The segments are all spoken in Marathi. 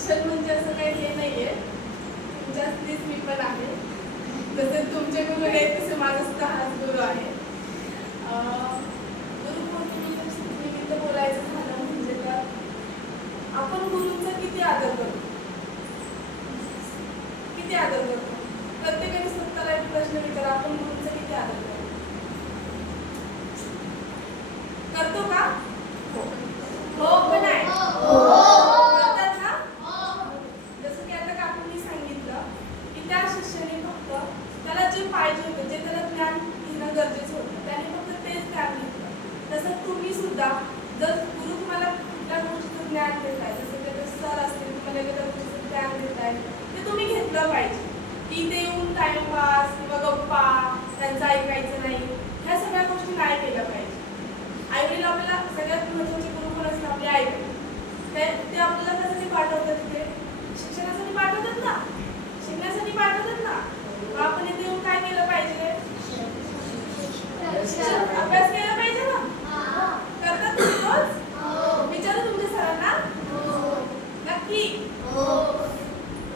शिक्षण म्हणजे असं काही हे नाहीये, तुमच्यातलीच मी पण आहे. जसे तुमचे गुरु आहेत तसे माझा सुद्धा हाच गुरु आहे. गुरुपौर्णिमेनिमित्त बोलायचं झालं म्हणजे तर आपण गुरुंचा किती आदर करतो, किती आदर करतो. प्रत्येकाने स्वतःला एक प्रश्न विचारा, आपण गुरुंचा किती आदर करतो? करतो का? हो पण आहे. करतात ना? जसं की आता काकूंनी सांगितलं की त्या शिष्याने फक्त त्याला जे पाहिजे होतं, जे त्याला ज्ञान घेणं गरजेचं होतं, त्याने फक्त तेच ज्ञान घेतलं. तसं तुम्ही सुद्धा जर गुरु तुम्हाला कुठल्या गोष्टीचं ज्ञान देत आहे, जसं ते सर असतील तुम्हाला एखाद्या गोष्टीचं ज्ञान देत आहे, ते तुम्ही घेतलं पाहिजे. की ते येऊन टाइमपास किंवा गप्पा त्यांचं ऐकायचं नाही, ह्या सगळ्या गोष्टी नाही केल्या पाहिजे. आईवडील आपल्याला सगळ्यात महत्त्वाचे गुरु कोण असतात? आपले आईवडील. ते आपल्याला कशासाठी पाठवतात? तिथे शिक्षणासाठी पाठवतात ना, शिकण्यासाठी पाठवतात ना. मग आपण इथे येऊन काय केलं पाहिजे? अभ्यास केला पाहिजे ना. करतात तुम्ही रोज? विचारू तुमच्या सरांना? नक्की?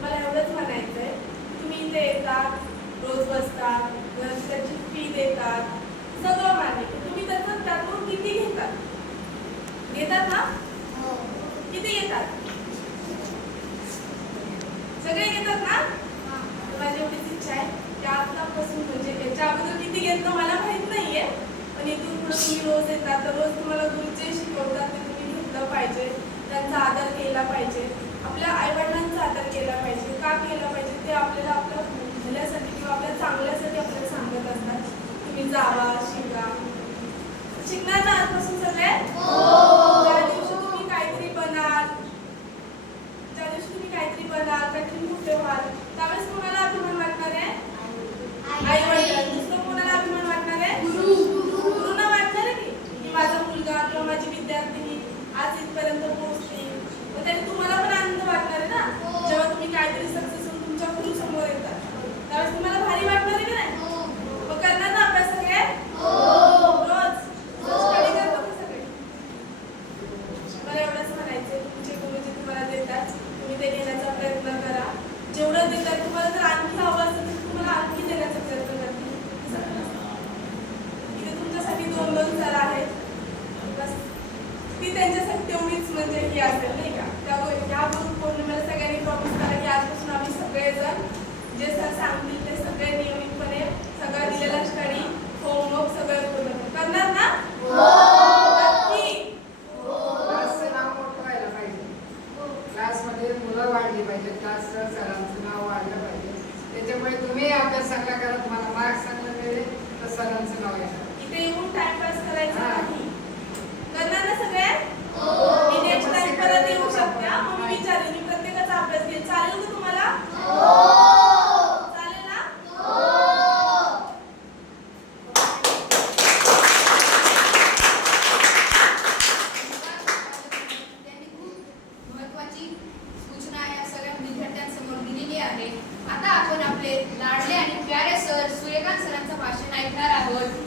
मला एवढंच म्हणायचंय, तुम्ही इथे येतात, रोज बसतात, त्याची फी देतात, सगळं मान्य. तुम्ही त्यातून किती घेतात? घेतात ना? किती घेतात? सगळे घेतात ना? माझी एवढीच इच्छा आहे की आतापासून म्हणजे याच्या अगोदर किती घेतलं मला माहित नाहीये, पण इथून पुढे तुम्ही रोज येतात तर रोज तुम्हाला गुरु जे शिकवतात ते तुम्ही घेतलं पाहिजे, त्यांचा आदर केला पाहिजे, आपल्या आईवडिलांचा आदर केला पाहिजे. का केला पाहिजे? ते आपल्याला आपल्या भल्यासाठी किंवा आपल्या चांगल्यासाठी आपल्याला सांगत असतात. तुम्ही जावा, शिका. शिकणार ना आजपासून सगळे? ज्या दिवशी तुम्ही काहीतरी बनाल, ज्या दिवशी तुम्ही काहीतरी बनाल, कठीण मोठे व्हाल, त्यावेळेस कोणाला अभिमान वाटणार आहे? आई वडिलांना. दुसरं कोणाला अभिमान वाटणार आहे? गुरुंना वाटणार आहे की माझा मुलगा किंवा माझी विद्यार्थिनी आज इथपर्यंत पोहोचली. मग त्याने तुम्हाला पण आनंद वाटणार आहे ना. जेव्हा तुम्ही काहीतरी सक्सेस होऊन तुमच्या गुरु समोर येतात त्यावेळेस तुम्हाला भारी वाटणार आहे की नाही? मग करणार ना अभ्यास सगळे? रोज स्टडी करतो का सगळे? मला एवढंच म्हणायचं, तुमचे गुरु जे तुम्हाला देतात तुम्ही ते घेण्याचा प्रयत्न करा. जेवढं देतात तुम्हाला जर आणखी हवं असेल तर तुम्हाला आणखी देण्याचा प्रयत्न करतील. इथे तुमच्यासाठी 2-2 सर आहेत, बस ती त्यांच्यासाठी तेवढीच म्हणजे ही असेल नाही का. ह्या गुरुपौर्णिमेला सगळ्यांनी प्रॉमिस करा की आजपासून आम्ही सगळेजण जे सर सांगतील ते सगळे नियमितपणे सगळं दिलेलं स्टडी, होमवर्क सगळं पूर्ण करणार ना? नक्की. क्लासचं नाव मोठं व्हायला पाहिजे, क्लासमध्ये मुलं वाढली पाहिजे, क्लास सरांचं नाव वाढलं पाहिजे. त्याच्यामुळे तुम्ही अभ्यास चांगला करा, तुम्हाला मार्क्स चांगले मिळेल तर सरांचं नाव येणार. इथे येऊन टाइमपास करायचा नाही. करणार ना सगळे? मी नेक्स्ट टाइम परत येऊ शकते. मग मी विचारेन, मी प्रत्येकाचा अभ्यास घेईन. चालेल का तुम्हाला? चालेल ना? त्यांनी खूप महत्त्वाची सूचना या सगळ्या विद्यार्थ्यांसमोर दिलेली आहे. आता आपण आपले लाडले आणि प्यारे सर सूर्यकांत सरांचं भाषण ऐकणार आहोत.